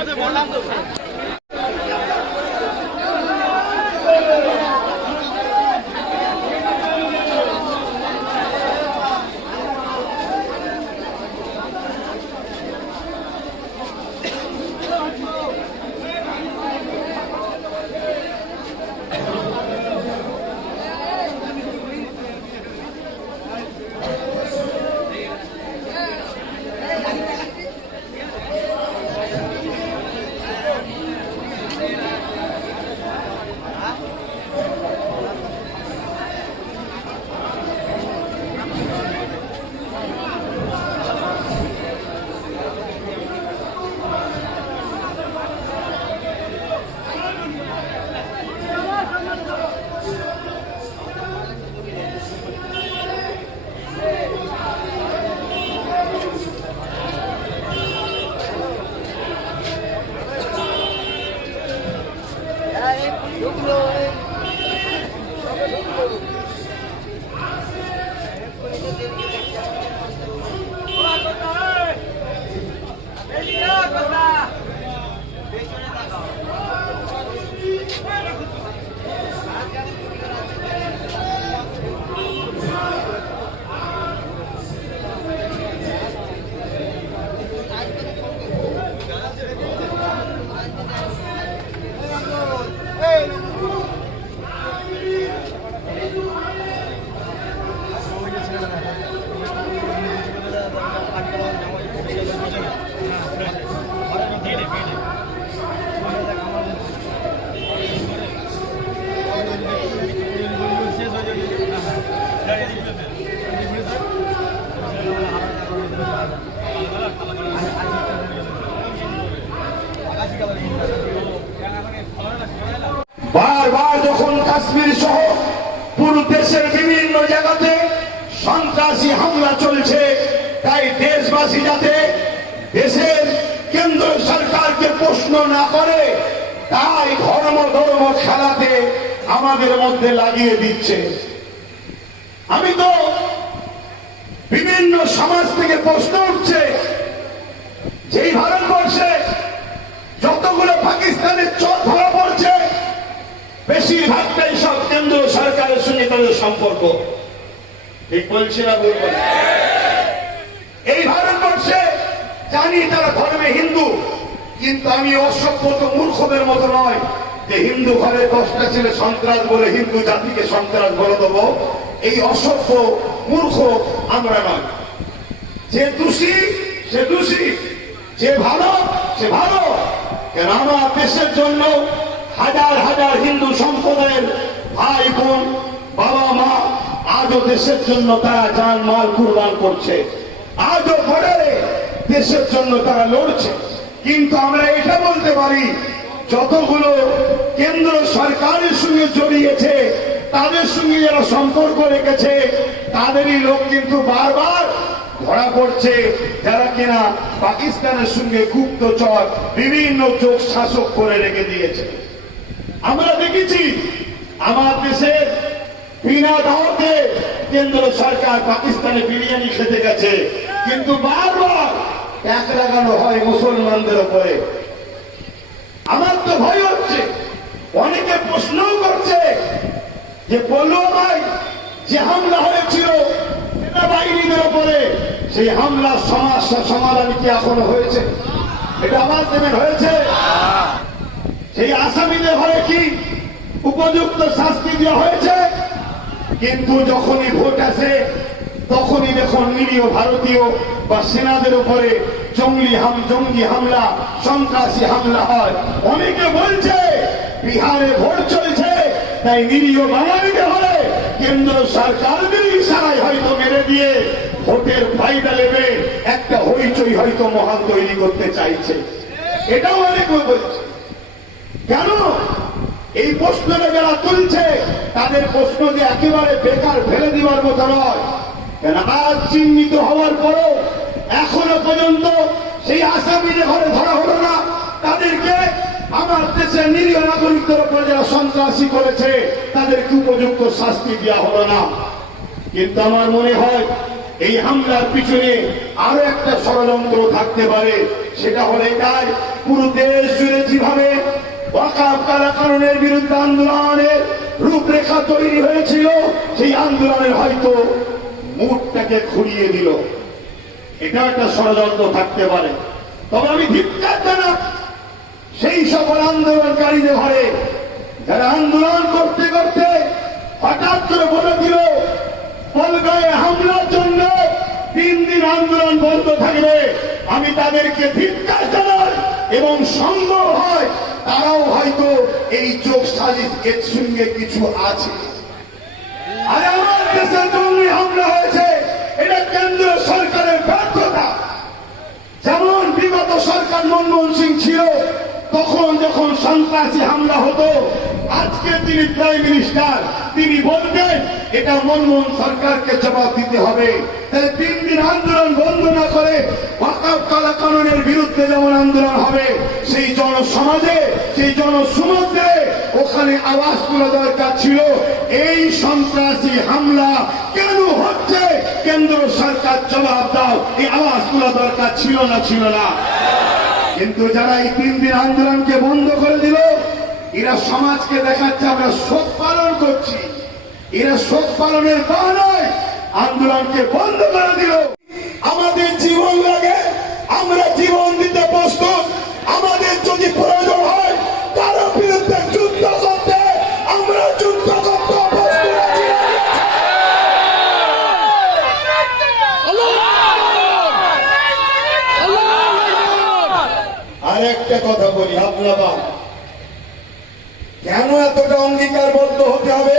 বারবার সন্ত্রাসী হামলা চলছে। তাই দেশবাসী যাতে দেশের কেন্দ্র সরকারকে প্রশ্ন না করে, তাই ধর্ম ধর্ম খেলাতে আমাদের মধ্যে লাগিয়ে দিচ্ছে। আমি তো বিভিন্ন সমাজ থেকে প্রশ্ন উঠছে, যেই ভারতবর্ষে যতগুলো পাকিস্তানের চোখ ধরা পড়ছে, বেশিরভাগটাই সব কেন্দ্র সরকারের সঙ্গে তাদের সম্পর্ক। ঠিক বলছি না ভুল? এই ভারতবর্ষে জানি তারা ধর্মে হিন্দু, কিন্তু আমি অসভ্য তো মূর্খদের মতো নয় যে হিন্দু ঘরে দশটা ছেলে সন্ত্রাস বলে হিন্দু জাতিকে সন্ত্রাস বলে দেবো। এই অসভ্য মূর্খ আমরা নয়। যে দোষী, সে দোষী। যে ভালো, সে ভালো। কেন আমার দেশের জন্য হাজার হাজার হিন্দু সম্প্রদায়ের আজও দেশের জন্য তারা যান মাল কুরবান করছে। আজও বর্ডারে দেশের জন্য তারা লড়ছে। কিন্তু আমরা এটা বলতে পারি, যতগুলো কেন্দ্র সরকারের সঙ্গে জড়িয়েছে, তাদের সঙ্গে যারা সম্পর্ক রেখেছে, তাদেরই লোক কিন্তু বারবার ধরা পড়ছে, যারা কিনা পাকিস্তানের সঙ্গে গুপ্তচর বিভিন্ন চোখ শাসক করে রেখে দিয়েছে। আমরা দেখেছি, আমার দেশের বিনা দাওয়াতে কেন্দ্র সরকার পাকিস্তানে বিরিয়ানি খেতে গেছে। কিন্তু বারবার এক লাগানো হয় মুসলমানদের উপরে। আমার তো ভয় হচ্ছে। অনেকে প্রশ্নও করছে যে পলুয়ামায় যে হামলা হয়েছিল সেনাবাহিনীদের উপরে, সেই হামলার সমস্যা সমাধান কি এখনও হয়েছে? এটা আওয়াজ দেবেন হয়েছে। সেই আসামিদের ঘরে কি উপযুক্ত শাস্তি দেওয়া হয়েছে? কিন্তু যখনই ভোট আসে, তখনই দেখুন নিরীহ ভারতীয় বা সেনাদের উপরে জঙ্গলি হাম, জঙ্গি হামলা, সন্ত্রাসী হামলা হয়। অনেকে বলছে, বিহারে ভোট চলছে, তাই নিরীহ বাঙালিদের হলে কেন্দ্র সরকারদের ইশারায় হয়তো মেরে দিয়ে ভোটের ফায়দা নেবে একটা হইচই হয়তো মহান তৈরি করতে চাইছে। এটাও অনেক বলছে। কেন? এই প্রশ্নটা যারা তুলছে, তাদের প্রশ্ন যে একেবারে বেকার ফেলে দিবার মতো নয়। চিহ্নিত হওয়ার পরও এখনও পর্যন্ত সেই আসামিদের ঘরে ধরা হলো না। তাদেরকে আমার দেশের নিরীহ নাগরিকদের উপরে যারা সন্ত্রাসী করেছে, তাদেরকে উপযুক্ত শাস্তি দেওয়া হলো না। কিন্তু আমার মনে হয়, এই হামলার পিছনে আরও একটা ষড়যন্ত্র থাকতে পারে। সেটা হলো এটাই, পুরো দেশ জুড়ে যেভাবে কালাকানুনের বিরুদ্ধে আন্দোলনের রূপরেখা তৈরি হয়েছিল। সেই আন্দোলনের হয়তো মুখটাকে ঘুরিয়ে দিল। এটা একটা ষড়যন্ত্র থাকতে পারে। তবে আমি ধিক্কার জানাব সেই সকল আন্দোলনকারীদের ঘরে যারা আন্দোলন করতে করতে হঠাৎ করে বলে দিল কলকাতায় হামলার জন্য তিন দিন আন্দোলন বন্ধ থাকবে। আমি তাদেরকে ধিক্কার জানাই এবং সম্ভব হয় তারাও হয়তো এই চোখ সাজিশ এর সঙ্গে কিছু আছে। আর আমার দেশের জঙ্গি হামলা হয়েছে, এটা কেন্দ্র সরকারের ব্যর্থতা। যেমন বিগত সরকার মনমোহন সিং ছিল, তখন যখন সন্ত্রাসী হামলা হতো, আজকে তিনি প্রাইম মিনিস্টার। তিনি বলবেন, এটা মনমোহন সরকারকে জবাব দিতে হবে। তাহলে তিন দিন আন্দোলন বন্ধ না করে ওয়াকাফ কালা কানুনের বিরুদ্ধে যেমন আন্দোলন হবে, সেই জনসমাজে, সেই জনসমুদ্রে ওখানে আওয়াজ তোলা দরকার ছিল। এই সন্ত্রাসী হামলা কেন হচ্ছে? কেন্দ্র সরকার জবাব দাও, এই আওয়াজ তোলা দরকার ছিল না ছিল না। কিন্তু যারা এই তিন দিন আন্দোলনকে বন্ধ করে দিল এরা সমাজকে দেখাচ্ছে, আমরা শোক পালন করছি। এরা শোক পালনের বাহানায় আন্দোলনকে বন্ধ করে দিল। আমাদের জীবন লাগে, আমরা জীবন দিতে প্রস্তুত। আমাদের যদি প্রয়োজন হয়, কারও বিরুদ্ধে যুদ্ধ করতে আমরা যুদ্ধ করতে প্রস্তুত আছি। কথা বলি আপনার কেন এতটা অঙ্গীকারবদ্ধ হতে হবে?